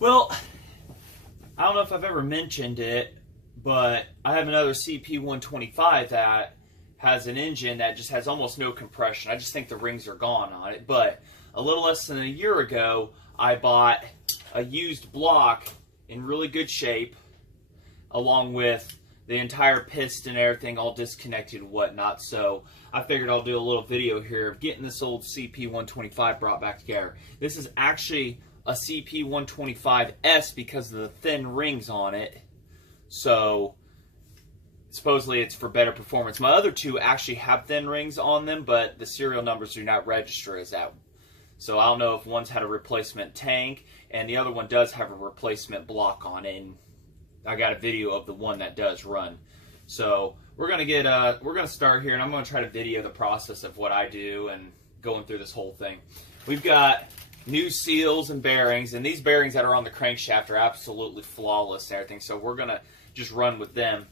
Well, I don't know if I've ever mentioned it, but I have another CP125 that has an engine that just has almost no compression. I just think the rings are gone on it. But a little less than a year ago, I bought a used block in really good shape, along with the entire piston and everything all disconnected and whatnot. So I figured I'll do a little video here of getting this old CP125 brought back together. This is actually a CP125S because of the thin rings on it. So supposedly it's for better performance. My other two actually have thin rings on them, but the serial numbers do not register as that. So I don't know if one's had a replacement tank and the other one does have a replacement block on it. And I got a video of the one that does run. So we're gonna start here, and I'm gonna try to video the process of what I do and going through this whole thing. We've got new seals and bearings, and these bearings that are on the crankshaft are absolutely flawless and everything. So we're gonna just run with them.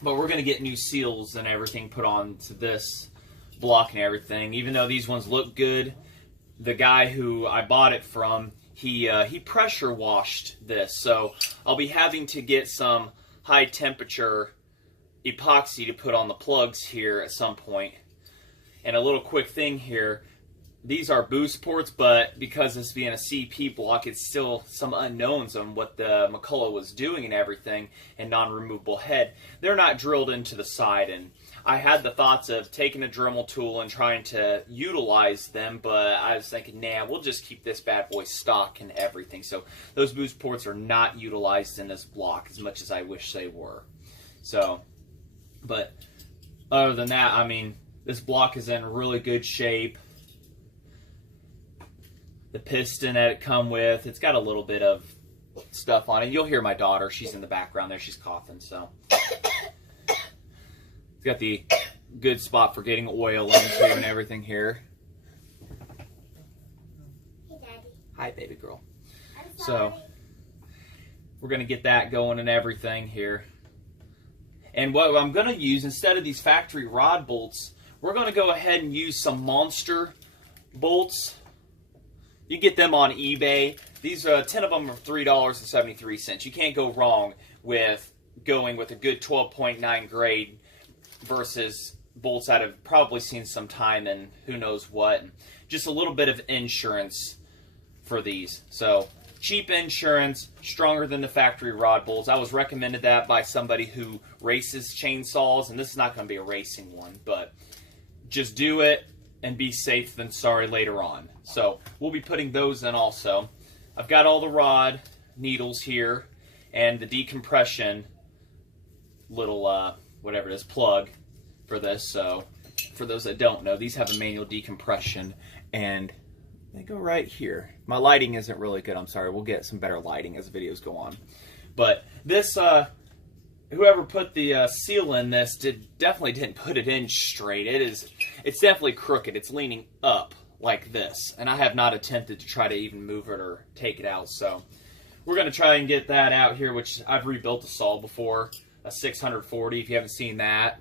But we're gonna get new seals and everything put on to this block and everything. Even though these ones look good, the guy who I bought it from, he pressure washed this, so I'll be having to get some high temperature epoxy to put on the plugs here at some point. And a little quick thing here, these are boost ports, but because this being a CP block, it's still some unknowns on what the McCulloch was doing and everything, and non-removable head. They're not drilled into the side, and I had the thoughts of taking a Dremel tool and trying to utilize them, but I was thinking, nah, we'll just keep this bad boy stock and everything. So those boost ports are not utilized in this block as much as I wish they were. So, but other than that, I mean, this block is in really good shape. The piston that it come with, it's got a little bit of stuff on it. You'll hear my daughter. She's in the background there. She's coughing, so. It's got the good spot for getting oil into and everything here. Hey, Daddy. Hi, baby girl. I'm sorry. So, we're going to get that going and everything here. And what I'm going to use, instead of these factory rod bolts, we're going to go ahead and use some Monster bolts. You get them on eBay. These 10 of them are $3.73. You can't go wrong with going with a good 12.9 grade versus bolts that have probably seen some time and who knows what. Just a little bit of insurance for these. So cheap insurance, stronger than the factory rod bolts. I was recommended that by somebody who races chainsaws, and this is not going to be a racing one, but just do it and be safe than sorry later on. So we'll be putting those in also. I've got all the rod needles here and the decompression little whatever it is, plug for this. So for those that don't know, these have a manual decompression and they go right here. My lighting isn't really good, I'm sorry. We'll get some better lighting as videos go on. But this, whoever put the seal in this definitely didn't put it in straight. It's definitely crooked. It's leaning up like this. And I have not attempted to try to even move it or take it out. So we're going to try and get that out here, which I've rebuilt a saw before. A 640, if you haven't seen that.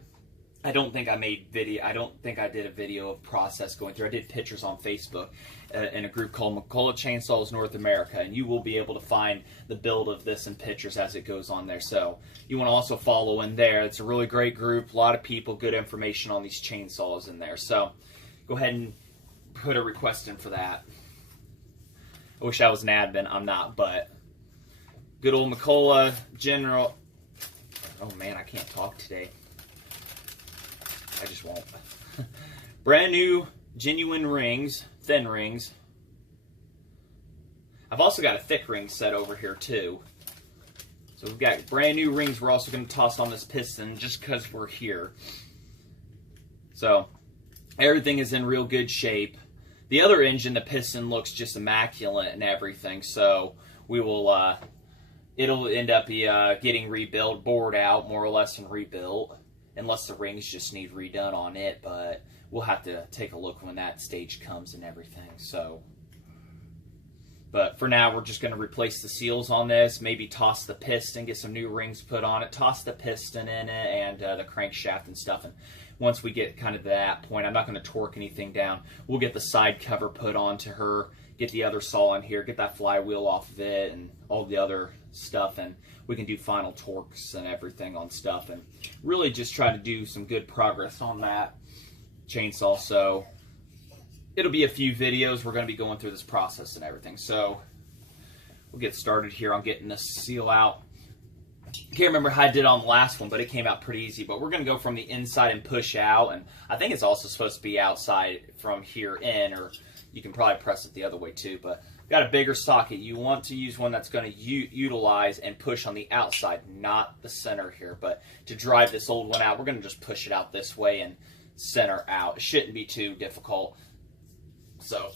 I don't think I did a video of process going through. I did pictures on Facebook in a group called McCulloch Chainsaws North America, and you will be able to find the build of this in pictures as it goes on there. So you want to also follow in there. It's a really great group, a lot of people, good information on these chainsaws in there. So go ahead and put a request in for that. I wish I was an admin. I'm not, but good old McCulloch General. Oh man, I can't talk today. I just won't. Brand new, genuine rings, thin rings. I've also got a thick ring set over here too. So we've got brand new rings we're also going to toss on this piston just because we're here. So everything is in real good shape. The other engine, the piston, looks just immaculate and everything. So we will... it'll end up getting rebuilt, bored out, more or less, and rebuilt, unless the rings just need redone on it, but we'll have to take a look when that stage comes and everything. So, but for now, we're just going to replace the seals on this, maybe toss the piston, get some new rings put on it, toss the piston in it, and the crankshaft and stuff. And once we get kind of to that point, I'm not going to torque anything down. We'll get the side cover put onto her, get the other saw in here, get that flywheel off of it and all the other stuff, and we can do final torques and everything on stuff, and really just try to do some good progress on that chainsaw. So it'll be a few videos. We're going to be going through this process and everything. So we'll get started here on getting this seal out. Can't remember how I did on the last one, but it came out pretty easy. But we're going to go from the inside and push out, and I think it's also supposed to be outside from here in, or you can probably press it the other way too. But got a bigger socket. You want to use one that's going to utilize and push on the outside, not the center here. But to drive this old one out, we're going to just push it out this way and center out. It shouldn't be too difficult. So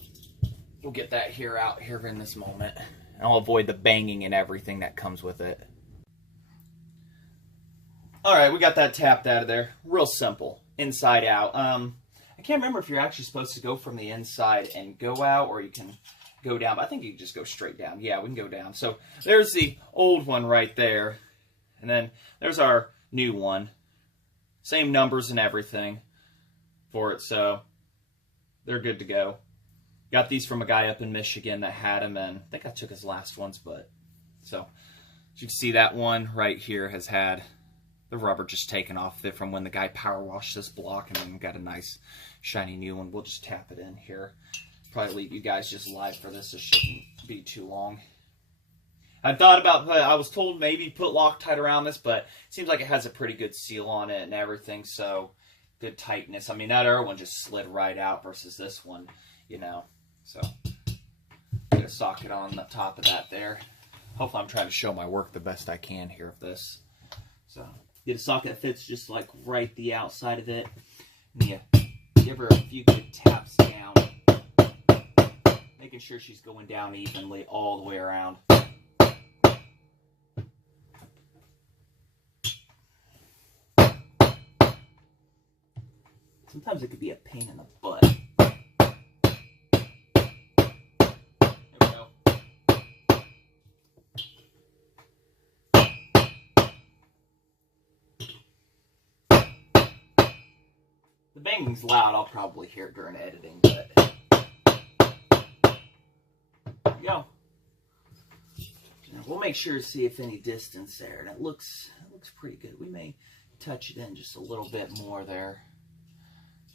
we'll get that here out here in this moment. And I'll avoid the banging and everything that comes with it. All right, we got that tapped out of there. Real simple, inside out. I can't remember if you're actually supposed to go from the inside and go out, or you can go down. But I think you can just go straight down. Yeah, we can go down. So there's the old one right there. And then there's our new one. Same numbers and everything for it. So they're good to go. Got these from a guy up in Michigan that had them, and I think I took his last ones. But so as you can see, that one right here has had the rubber just taken off there from when the guy power washed this block, and then we got a nice shiny new one. We'll just tap it in here. Probably leave you guys just live for this. It shouldn't be too long. I thought about, I was told maybe put Loctite around this, but it seems like it has a pretty good seal on it and everything, so good tightness. I mean, that other one just slid right out versus this one, you know. So get a socket on the top of that there. Hopefully I'm trying to show my work the best I can here of this. So get a socket that fits just like right the outside of it. And you give her a few good taps down, making sure she's going down evenly all the way around. Sometimes it could be a pain in the butt. There we go. The banging's loud. I'll probably hear it during editing, but there we go. We'll make sure to see if any distance there, and it looks pretty good. We may touch it in just a little bit more there,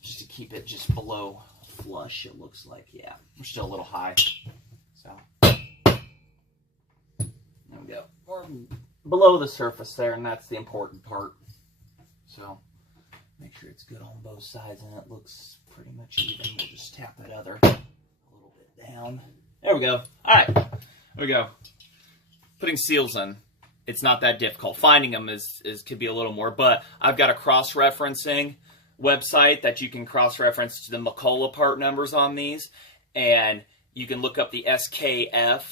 just to keep it just below flush. It looks like, yeah, we're still a little high. So there we go. We're below the surface there, and that's the important part. So make sure it's good on both sides, and it looks pretty much even. We'll just tap that other a little bit down. There we go. All right, there we go. Putting seals in, it's not that difficult. Finding them could be a little more, but I've got a cross-referencing website that you can cross-reference to the McCulloch part numbers on these, and you can look up the SKF,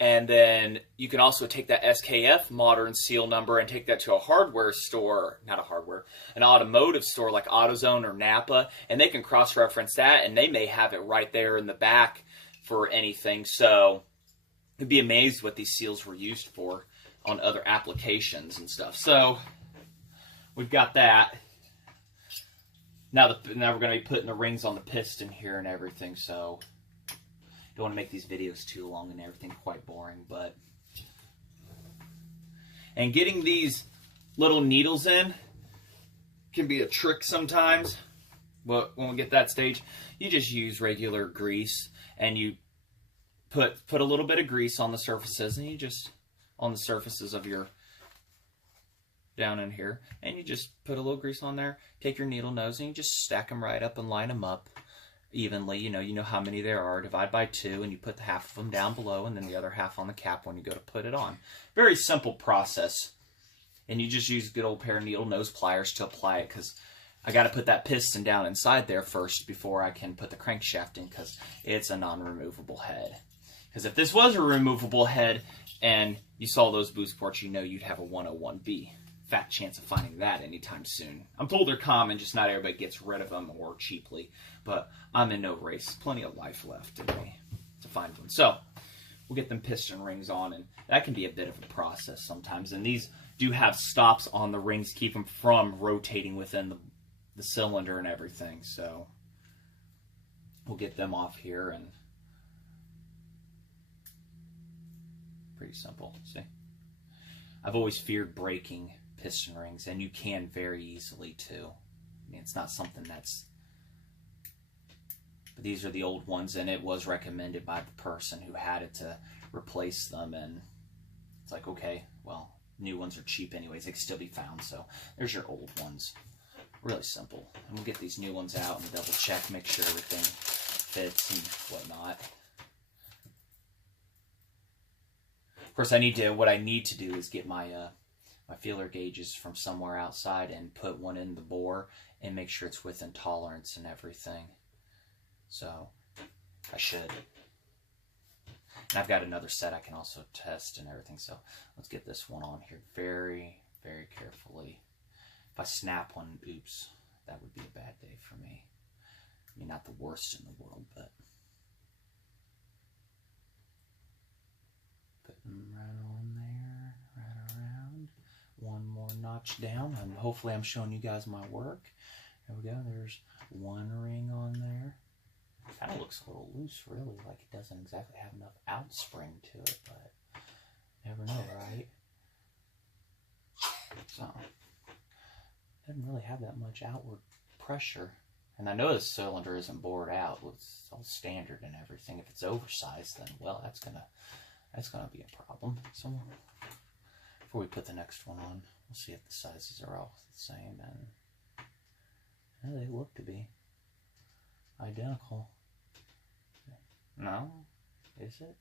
and then you can also take that SKF modern seal number and take that to a hardware store, an automotive store like AutoZone or Napa, and they can cross-reference that, and they may have it right there in the back for anything. So you'd be amazed what these seals were used for on other applications and stuff. So we've got that. Now we're going to be putting the rings on the piston here and everything, so don't want to make these videos too long and everything, quite boring. And getting these little needles in can be a trick sometimes. But when we get that stage, you just use regular grease, and you put a little bit of grease on the surfaces, and you just on the surfaces of your down in here, and you just put a little grease on there, take your needle nose, and you just stack them right up and line them up evenly. You know how many there are, divide by 2, and you put the half of them down below, and then the other half on the cap when you go to put it on. Very simple process, and you just use a good old pair of needle nose pliers to apply it, because I got to put that piston down inside there first before I can put the crankshaft in, because it's a non-removable head. Because if this was a removable head and you saw those boost ports, you know you'd have a 101B. Fat chance of finding that anytime soon. I'm told they're common, just not everybody gets rid of them or cheaply. But I'm in no race. Plenty of life left in me to find one. So we'll get them piston rings on, and that can be a bit of a process sometimes. And these do have stops on the rings to keep them from rotating within the cylinder and everything. So we'll get them off here and Pretty simple, see? I've always feared breaking piston rings, and you can very easily too. I mean, it's not something that's... But these are the old ones, and it was recommended by the person who had it to replace them, and it's like, okay, well, new ones are cheap anyways. They can still be found, so there's your old ones. Really simple. And we'll get these new ones out and double check, make sure everything fits and whatnot. Of course, what I need to do is get my my feeler gauges from somewhere outside and put one in the bore and make sure it's within tolerance and everything. So I should. And I've got another set I can also test and everything. So let's get this one on here very, very carefully. If I snap one, oops, that would be a bad day for me. I mean, not the worst in the world, but putting right on there, right around. One more notch down, and hopefully I'm showing you guys my work. There we go. There's one ring on there. Kind of looks a little loose, really, like it doesn't exactly have enough outspring to it, but never know, right? So, doesn't really have that much outward pressure. And I know this cylinder isn't bored out. It's all standard and everything. If it's oversized, then, well, that's gonna be a problem. So, before we put the next one on, we'll see if the sizes are all the same, and they look to be identical. No? Is it?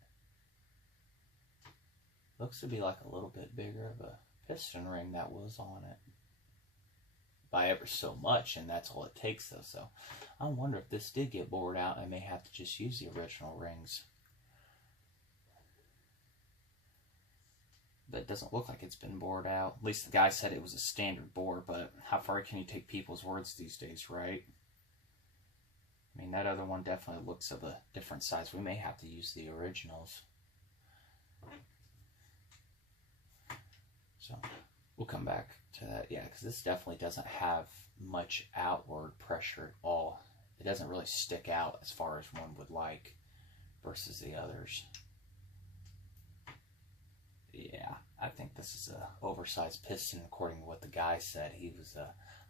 Looks to be like a little bit bigger of a piston ring that was on it. By ever so much, and that's all it takes though. So I wonder if this did get bored out, I may have to just use the original rings. But it doesn't look like it's been bored out. At least the guy said it was a standard bore, but how far can you take people's words these days, right? I mean, that other one definitely looks of a different size. We may have to use the originals. So, we'll come back to that. Yeah, because this definitely doesn't have much outward pressure at all. It doesn't really stick out as far as one would like versus the others. Yeah, I think this is a oversized piston according to what the guy said.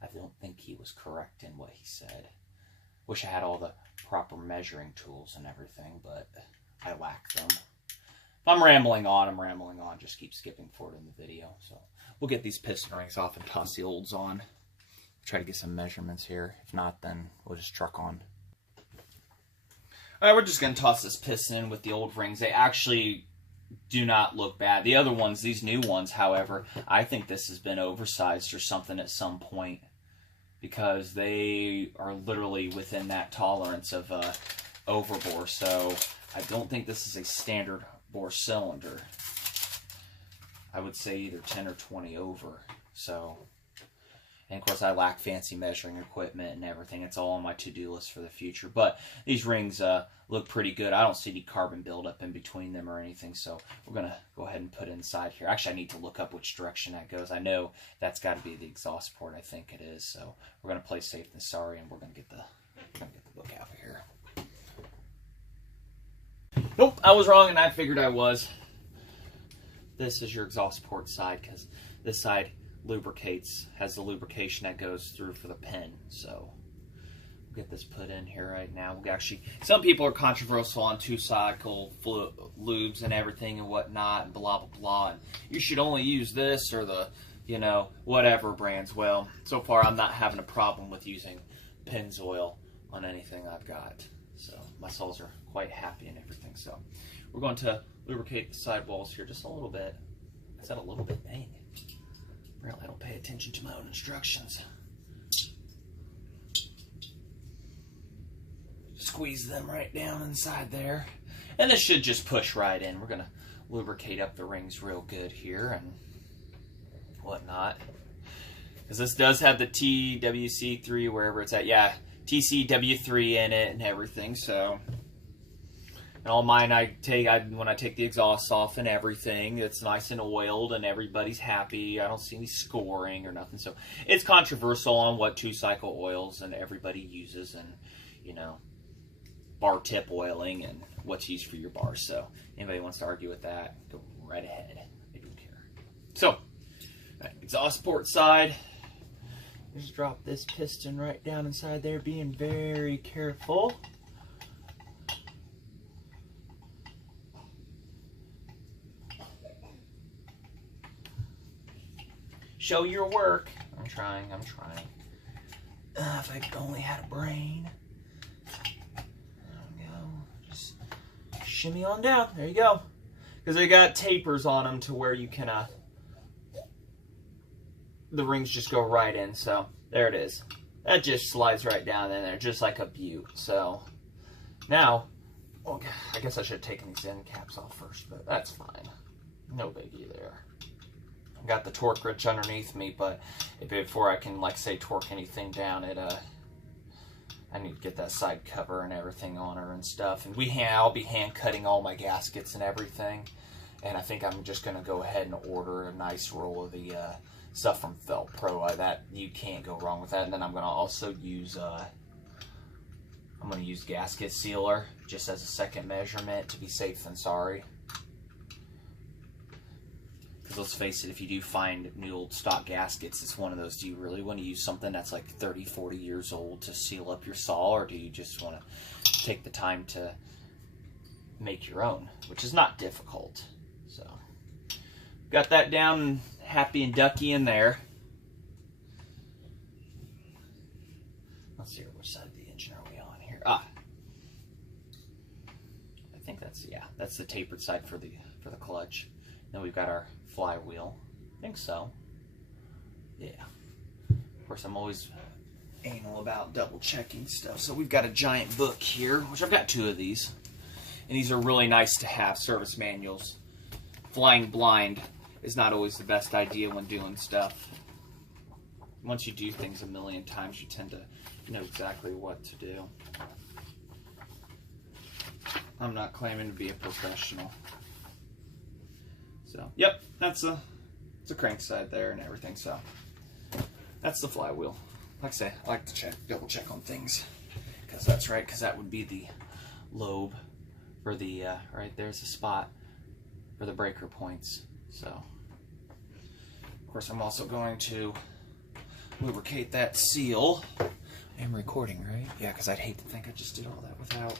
I don't think he was correct in what he said. Wish I had all the proper measuring tools and everything, but I lack them. If I'm rambling on, I'm rambling on. Just keep skipping forward in the video. So we'll get these piston rings off and toss the olds on. Try to get some measurements here. If not, then we'll just truck on. All right, we're just going to toss this piston in with the old rings. They actually do not look bad. The other ones, these new ones, however, I think this has been oversized or something at some point, because they are literally within that tolerance of overbore. So I don't think this is a standard bore cylinder. I would say either 10 or 20 over. So, and of course I lack fancy measuring equipment and everything. It's all on my to-do list for the future. But these rings look pretty good. I don't see any carbon buildup in between them or anything. So we're going to go ahead and put it inside here. Actually, I need to look up which direction that goes. I know that's got to be the exhaust port. I think it is. So we're going to play safe than sorry, and we're going to get the book out of here. Nope, I was wrong, and I figured I was. This is your exhaust port side, because this side lubricates, has the lubrication that goes through for the pin. So we'll get this put in here right now. We'll actually, some people are controversial on two-cycle lubes and everything and whatnot, and blah, blah, blah. And you should only use this or the, you know, whatever brands. Well, so far I'm not having a problem with using Pennzoil on anything I've got. So my soles are quite happy and everything. So we're going to lubricate the sidewalls here just a little bit. I said a little bit, dang. Really, I don't pay attention to my own instructions. Squeeze them right down inside there. And this should just push right in. We're going to lubricate up the rings real good here and whatnot. Because this does have the TWC3, wherever it's at. Yeah, TCW3 in it and everything. So, and all mine when I take the exhaust off and everything, it's nice and oiled and everybody's happy. I don't see any scoring or nothing. So it's controversial on what two-cycle oils and everybody uses, and, you know, bar tip oiling and what's used for your bars. So anybody wants to argue with that, go right ahead. They don't care. So, exhaust port side. Just drop this piston right down inside there, being very careful. Show your work. I'm trying. If I only had a brain. There we go. Just shimmy on down. There you go. Because they got tapers on them to where you can, the rings just go right in. So there it is. That just slides right down in there, just like a beaut. So now, okay, I guess I should have taken these end caps off first, but that's fine. No biggie there. Got the torque wrench underneath me, but before I can, like, say, torque anything down, I need to get that side cover and everything on her and stuff. And I'll be hand cutting all my gaskets and everything. And I think I'm just gonna go ahead and order a nice roll of the stuff from Felt Pro. That you can't go wrong with that. And then I'm gonna also use gasket sealer just as a second measurement to be safe than sorry. Let's face it, if you do find new old stock gaskets, it's one of those, do you really want to use something that's like 30, 40 years old to seal up your saw, or do you just want to take the time to make your own, which is not difficult. So, got that down happy and ducky in there. Let's see which side of the engine are we on here. I think that's the tapered side for the clutch. Then we've got our flywheel. I think so. Yeah. Of course, I'm always anal about double checking stuff. So we've got a giant book here, which I've got 2 of these. And these are really nice to have, service manuals. Flying blind is not always the best idea when doing stuff. Once you do things a million times, you tend to know exactly what to do. I'm not claiming to be a professional. So, yep, it's a crank side there and everything. So, that's the flywheel. Like I say, I like to double check on things, because that's right, because that would be the lobe for the, right there's the spot for the breaker points. So, of course, I'm also going to lubricate that seal. I'm recording, right? Yeah, because I'd hate to think I just did all that without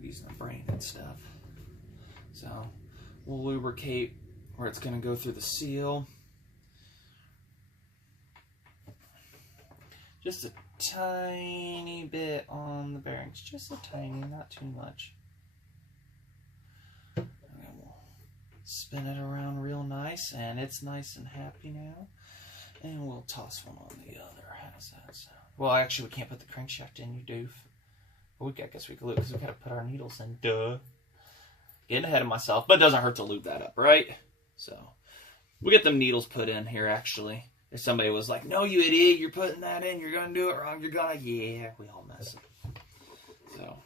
using the brain and stuff. So, we'll lubricate where it's going to go through the seal. Just a tiny bit on the bearings. Just a tiny, not too much. And we'll spin it around real nice, and it's nice and happy now. And we'll toss one on the other. How's that sound? Well, actually, we can't put the crankshaft in, you doof. Well, I guess we could, because we got to put our needles in. Duh. Getting ahead of myself, but it doesn't hurt to lube that up, right? So, we'll get them needles put in here, actually. If somebody was like, no, you idiot, you're putting that in, you're going to do it wrong, yeah, we all mess up. So,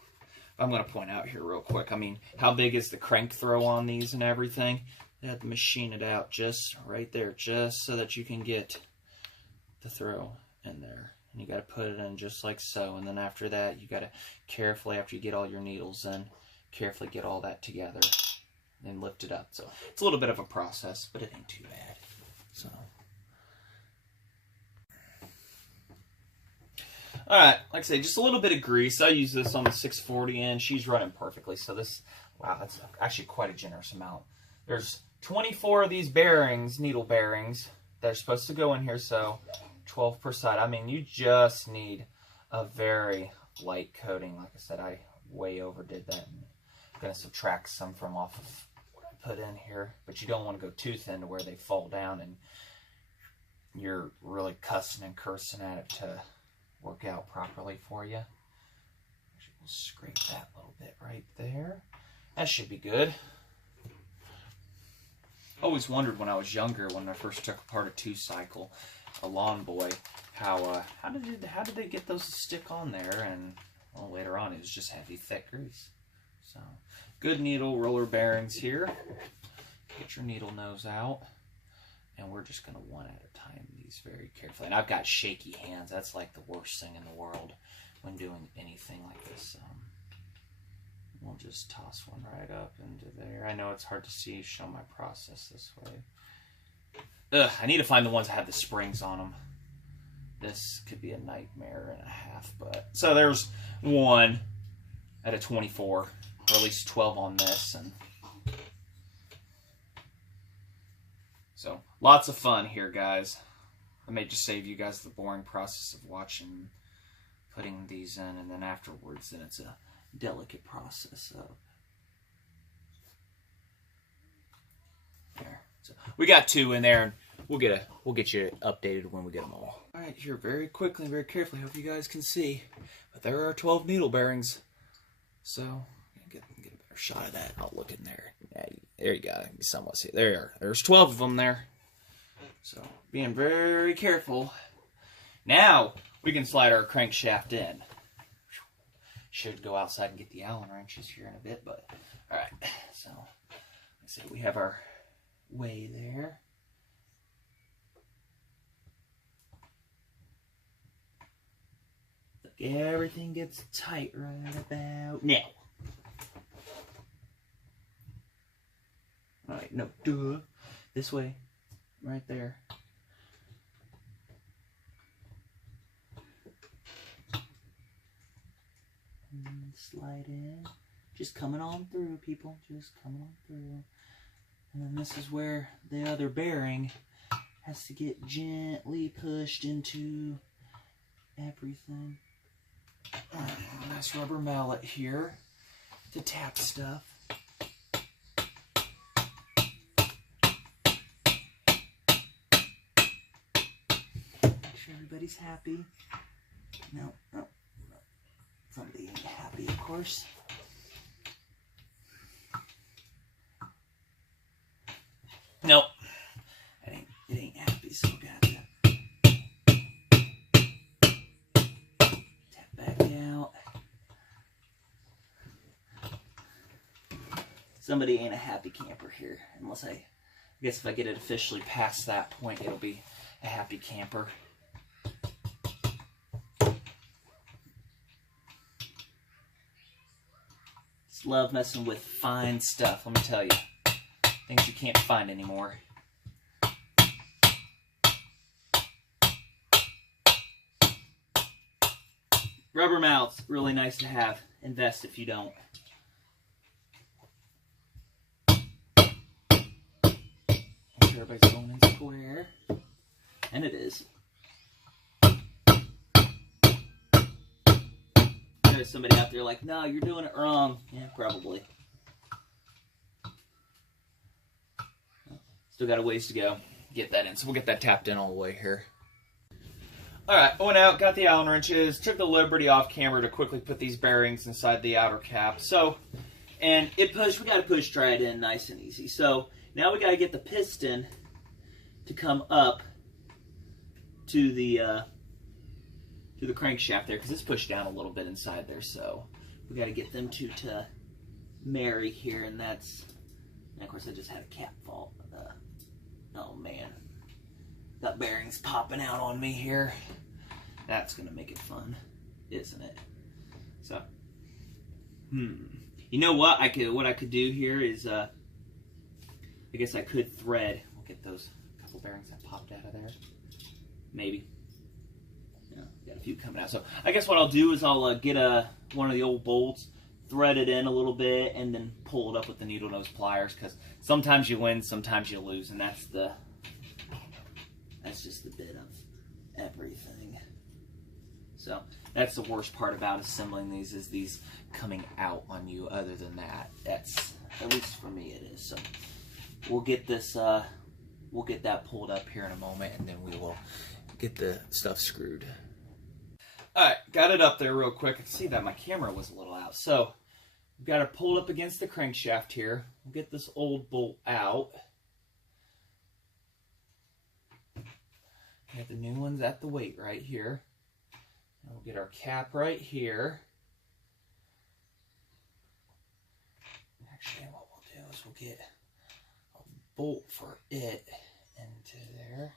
I'm going to point out here real quick, I mean, how big is the crank throw on these and everything? You have to machine it out just right there, just so that you can get the throw in there. And you got to put it in just like so, and then after that, you got to carefully, after you get all your needles in, carefully get all that together and lift it up. So it's a little bit of a process, but it ain't too bad. So, all right, like I say, just a little bit of grease. I use this on the 640 and she's running perfectly. So this, wow, that's actually quite a generous amount. There's 24 of these bearings, needle bearings, that are supposed to go in here. So 12 per side. I mean, you just need a very light coating. Like I said, I way overdid that. I'm going to subtract some from off of what I put in here, but you don't want to go too thin to where they fall down and you're really cussing and cursing at it to work out properly for you. Actually, we'll scrape that little bit right there. That should be good. I always wondered when I was younger, when I first took apart a 2-cycle, a Lawn Boy, how did they get those to stick on there? And well, later on, it was just heavy, thick grease. So, good needle roller bearings here. Get your needle nose out. And we're just going to one at a time these very carefully. And I've got shaky hands. That's like the worst thing in the world when doing anything like this. We'll just toss one right up into there. I know it's hard to see, show my process this way. Ugh, I need to find the ones that have the springs on them. This could be a nightmare and a half, but... So there's one at a 24, or at least 12 on this. And so, lots of fun here, guys. I may just save you guys the boring process of watching, putting these in, and then afterwards, then it's a delicate process of... There. So we got 2 in there, and we'll get you updated when we get them all. All right, here, very quickly, very carefully. Hope you guys can see, but there are 12 needle bearings. So get a better shot of that. I'll look in there. Yeah, there you go. You somewhat see it. There's 12 of them there. So being very careful. Now we can slide our crankshaft in. Should go outside and get the Allen wrenches here in a bit, but all right. So let's see. We have our way there. Look, everything gets tight right about now. All right, no, duh. This way, right there. And slide in. Just coming on through, people. Just coming on through. And then this is where the other bearing has to get gently pushed into everything. Nice rubber mallet here to tap stuff. Make sure everybody's happy. No. Somebody ain't happy, of course. Nope. It ain't happy, so we got to tap back out. Somebody ain't a happy camper here, unless I guess if I get it officially past that point, it'll be a happy camper. Just love messing with fine stuff, let me tell you. Things you can't find anymore. Rubber mallets, really nice to have. Invest if you don't. Make sure everybody's going in square. And it is. There's somebody out there like, no, you're doing it wrong. Yeah, probably. Still got a ways to go. Get that in. So we'll get that tapped in all the way here. Alright, I went out, got the Allen wrenches, took the liberty off camera to quickly put these bearings inside the outer cap. So, and we got to push dry it in nice and easy. So, now we got to get the piston to come up to the crankshaft there, because it's pushed down a little bit inside there. So, we got to get them two to marry here, and that's, and of course I just had a cap fault. Oh man. Got bearings popping out on me here. That's gonna make it fun, isn't it? So, you know what? What I could do here is, I guess I could thread. We'll get those couple bearings that popped out of there. Maybe. Yeah, got a few coming out. So I guess what I'll do is I'll get one of the old bolts, thread it in a little bit, and then pull it up with the needle nose pliers. Because sometimes you win, sometimes you lose, and that's just the bit of everything. So that's the worst part about assembling these, is these coming out on you. Other than that, that's, at least for me, it is. So we'll get this, we'll get that pulled up here in a moment, and then we will get the stuff screwed. Alright, got it up there real quick. I can see that my camera was a little out. So we've got it pulled up against the crankshaft here. We'll get this old bolt out. We got the new ones at the weight right here. And we'll get our cap right here. Actually, what we'll do is we'll get a bolt for it into there.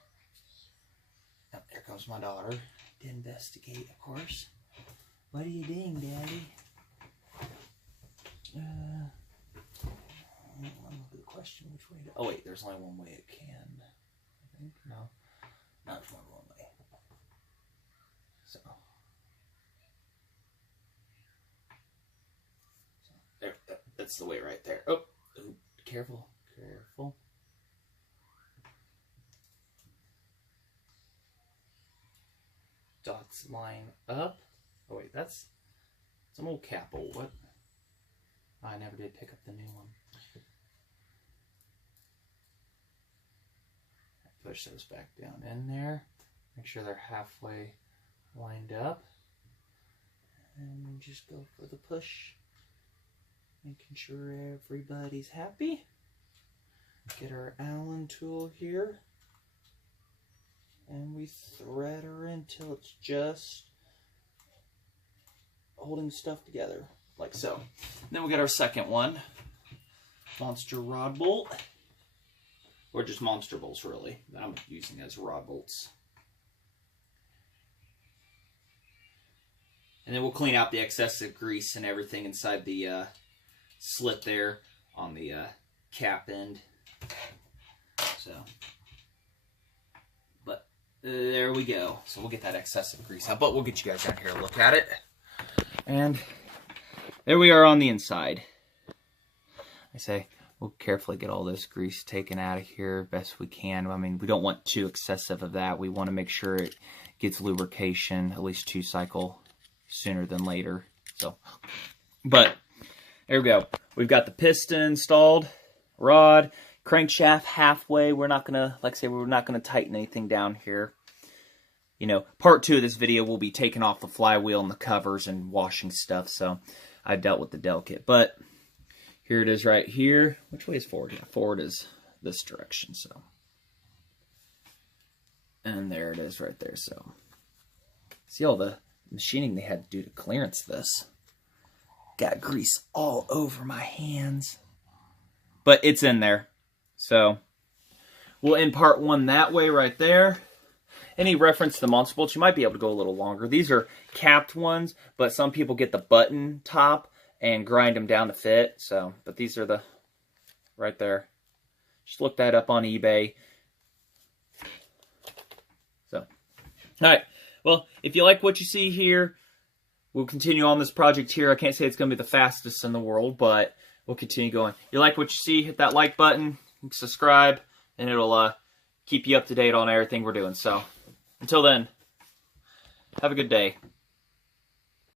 Oh, there comes my daughter to investigate, of course. What are you doing, Daddy? Good question. Which way? Oh wait, there's only one way it can. I think no, not one way. So there, that's the way right there. Oh, careful, careful. Dots line up. Oh wait, that's some old capo. What? I never did pick up the new one. Push those back down in there. Make sure they're halfway lined up. And just go for the push. Making sure everybody's happy. Get our Allen tool here. And we thread her until it's just holding stuff together, like so. Then we got our second one. Monster rod bolt. Or just monster bolts, really. I'm using as rod bolts. And then we'll clean out the excessive grease and everything inside the slit there on the cap end. So, but there we go. So we'll get that excessive grease out, but we'll get you guys down here to look at it. And there we are on the inside. I say, we'll carefully get all this grease taken out of here best we can. I mean, we don't want too excessive of that. We want to make sure it gets lubrication at least 2 cycles sooner than later. So, but there we go. We've got the piston installed, rod, crankshaft halfway. We're not gonna, like I say, we're not gonna tighten anything down here. You know, part 2 of this video will be taking off the flywheel and the covers and washing stuff. So I dealt with the delicate, but here it is right here. Which way is forward? Yeah, forward is this direction. So, and there it is right there. So, see all the machining they had to do to clearance this. Got grease all over my hands, but it's in there. So, we'll end part 1 that way right there. Any reference to the monster bolts, you might be able to go a little longer. These are capped ones, but some people get the button top and grind them down to fit. So, but these are the right there. Just look that up on eBay. So, all right. Well, if you like what you see here, we'll continue on this project here. I can't say it's going to be the fastest in the world, but we'll continue going. If you like what you see, hit that like button, subscribe, and it'll keep you up to date on everything we're doing. So, until then, have a good day.